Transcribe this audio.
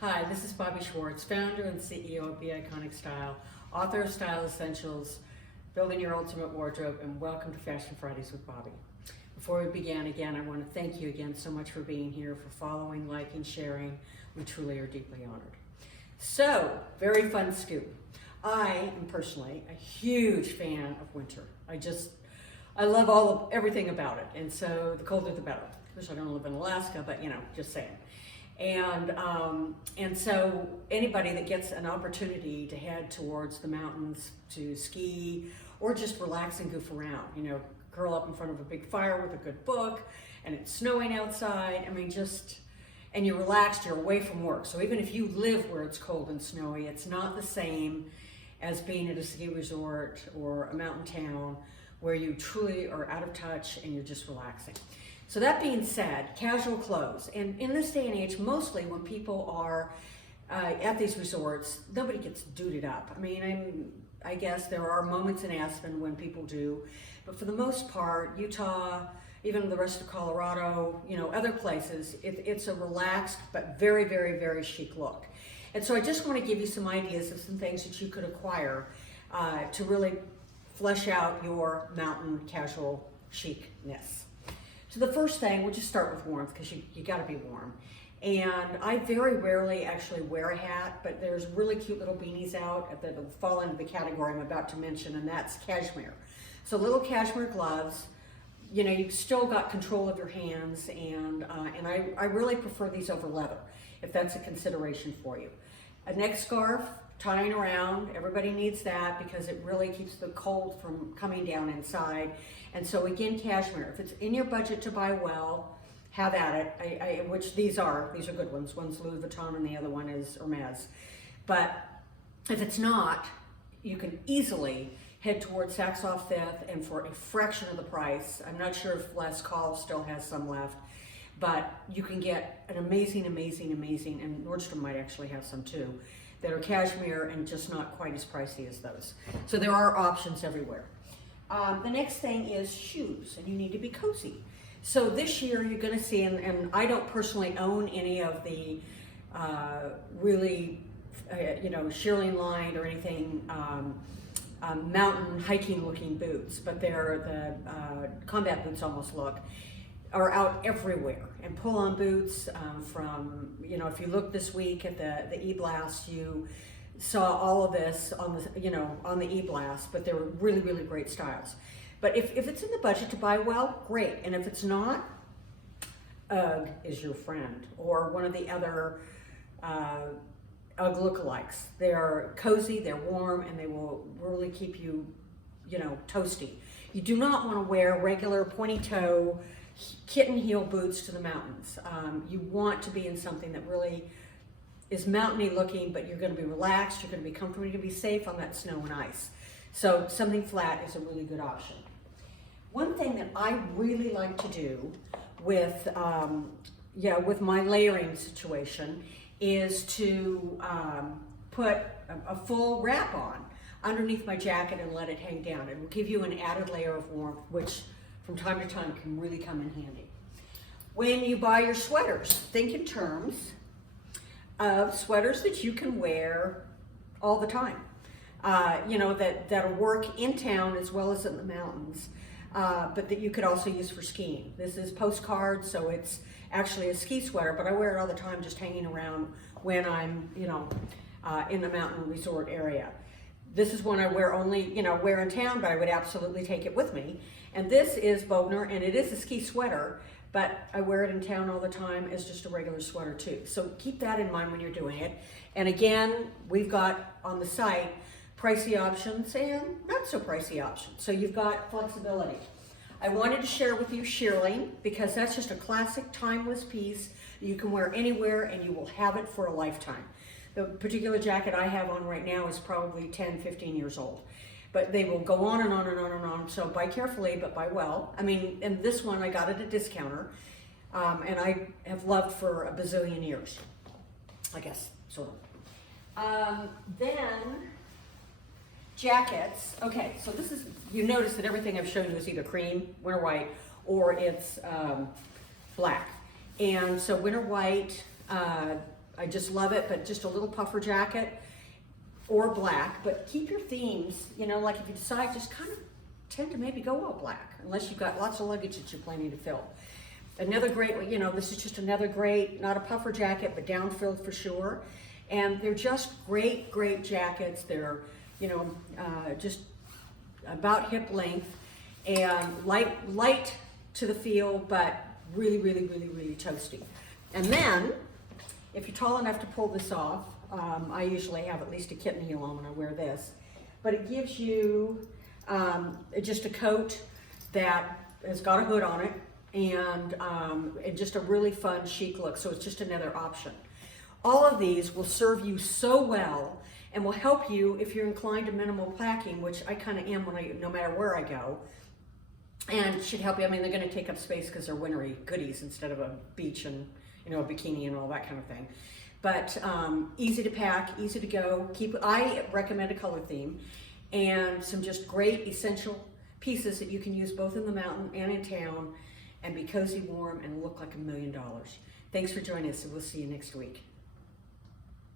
Hi, this is Bobbi Schwartz, founder and CEO of Be Iconic Style, author of Style Essentials, Building Your Ultimate Wardrobe, and welcome to Fashion Fridays with Bobbi. Before we begin, again, I want to thank you again so much for being here, for following, liking, sharing. We truly are deeply honored. So, very fun scoop. I am personally a huge fan of winter. I love everything about it, and so the colder the better. Of course, I don't live in Alaska, but just saying. And so anybody that gets an opportunity to head towards the mountains to ski or just relax and goof around, curl up in front of a big fire with a good book, and it's snowing outside. And you're relaxed, you're away from work. So even if you live where it's cold and snowy, it's not the same as being at a ski resort or a mountain town where you truly are out of touch and you're just relaxing. So that being said, casual clothes, and in this day and age, mostly when people are at these resorts, nobody gets duded up. I guess there are moments in Aspen when people do, but for the most part, Utah, even the rest of Colorado, other places, it's a relaxed but very, very, very chic look. And so I just want to give you some ideas of some things that you could acquire to really flesh out your mountain casual chicness. So the first thing, we'll just start with warmth because you got to be warm. And I very rarely actually wear a hat, but there's really cute little beanies out that will fall into the category I'm about to mention, and that's cashmere. So little cashmere gloves, you've still got control of your hands, and I really prefer these over leather, if that's a consideration for you. A neck scarf, tying around, everybody needs that because it really keeps the cold from coming down inside. And so again, cashmere, if it's in your budget to buy well, have at it. Which these are good ones. One's Louis Vuitton and the other one is Hermes. But if it's not, you can easily head towards Saks Off Fifth, and for a fraction of the price, I'm not sure if Les Call still has some left, but you can get an amazing, and Nordstrom might actually have some too, that are cashmere and just not quite as pricey as those. So there are options everywhere. The next thing is shoes, and you need to be cozy. So this year you're gonna see, and I don't personally own any of the really, Shearling line or anything, mountain hiking looking boots, but they're the combat boots almost are out everywhere. And pull-on boots from, if you look this week at the E-Blast, you saw all of this on the E-Blast, but they were really, really great styles. But if it's in the budget to buy well, great. And if it's not, UGG is your friend, or one of the other UGG lookalikes. They're cozy, they're warm, and they will really keep you, toasty. You do not want to wear regular pointy toe kitten heel boots to the mountains. You want to be in something that really is mountainy looking, but you're going to be relaxed, you're going to be comfortable, you're going to be safe on that snow and ice. So something flat is a really good option. One thing that I really like to do with my layering situation is to put a full wrap on underneath my jacket and let it hang down. It will give you an added layer of warmth, which from time to time can really come in handy. When you buy your sweaters, think in terms of sweaters that you can wear all the time. That'll work in town as well as in the mountains, but that you could also use for skiing. This is postcard, so it's actually a ski sweater, but I wear it all the time just hanging around when I'm, in the mountain resort area. This is one I wear only, wear in town, but I would absolutely take it with me. And this is Bogner, and it is a ski sweater, but I wear it in town all the time as just a regular sweater too. So keep that in mind when you're doing it. And again, we've got on the site pricey options and not so pricey options. So you've got flexibility. I wanted to share with you Shearling because that's just a classic timeless piece you can wear anywhere and you will have it for a lifetime. The particular jacket I have on right now is probably 10, 15 years old. But they will go on and on and on and on. So buy carefully, but buy well. And this one I got at a discounter, and I have loved for a bazillion years, I guess, sort of. Then jackets. Okay, so this is, you notice that everything I've shown you is either cream, winter white, or it's black. And so winter white, I just love it, but just a little puffer jacket or black, but keep your themes, you know, like if you decide, just kind of tend to maybe go all black, unless you've got lots of luggage that you're planning to fill. Another great, you know, this is just another great, not a puffer jacket, but down-filled for sure. And they're just great, great jackets. They're, you know, just about hip length and light to the feel, but really, really, really, really toasty. And then, if you're tall enough to pull this off, I usually have at least a kitten heel on when I wear this, but it gives you just a coat that has got a hood on it, and just a really fun chic look, so it's just another option. All of these will serve you so well and will help you if you're inclined to minimal packing, which I kind of am no matter where I go, and should help you. I mean, they're going to take up space because they're wintry goodies instead of a beach and, you know, a bikini and all that kind of thing. But easy to pack, easy to go. I recommend a color theme and some just great essential pieces that you can use both in the mountain and in town and be cozy, warm, and look like $1,000,000. Thanks for joining us, and we'll see you next week.